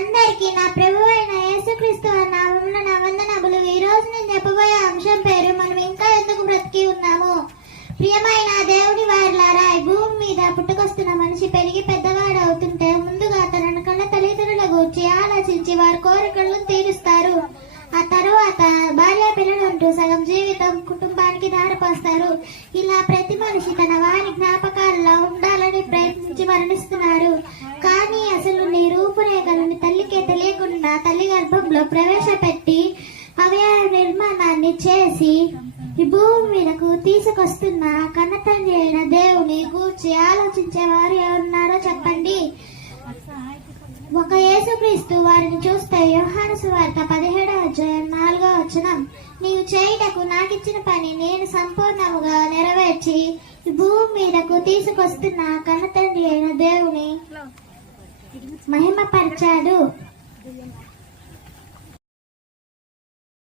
అందరికీ నా ప్రభువైన యేసుక్రీస్తు నామమున నా వందనములు. ఈ రోజు నేను చెప్పబోయే అంశం పేరు మనం ఇంకా ఎందుకు బ్రతికి ఉన్నాము. ప్రియమైన దేవుని వారలారా, ఈ భూమి మీద పుట్టుకొస్తున్న మనిషి పెరిగి పెద్దవాడు అవుతుంటే ముందుగా తన కన్న తల్లిదండ్రుల గురించి ఆలోచించి వారి కోరికలను తీరుస్తారు. ఆ తరువాత భార్య పిల్లలు అంటూ సగం జీవితం కుటుంబానికి దారిపోస్తారు. ఇలా ప్రతి మనిషి తన వారి జ్ఞాపకాలలో ఉండాలని ప్రయత్నించి మరణిస్తున్నారు. కానీ అసలు నీ రూపురేఖలను తల్లికే తెలియకుండా తల్లి గర్భంలో ప్రవేశపెట్టి అవయవ నిర్మాణాన్ని చేసి ఈ భూమి మీదకు తీసుకొస్తున్న కన్నతండ్రి అయిన దేవుని గూర్చి ఆలోచించే వారు ఎవరున్నారో చెప్పండి. ఒక యేసుక్రీస్తు వారిని చూస్తే యోహాను సువార్త 17:4 నీవు చేయుటకు నాకిచ్చిన పని నేను సంపూర్ణముగా నెరవేర్చి ఈ భూమి మీదకు తీసుకొస్తున్న కన్నతండ్రి అయిన దేవుని మహిమపరిచాడు.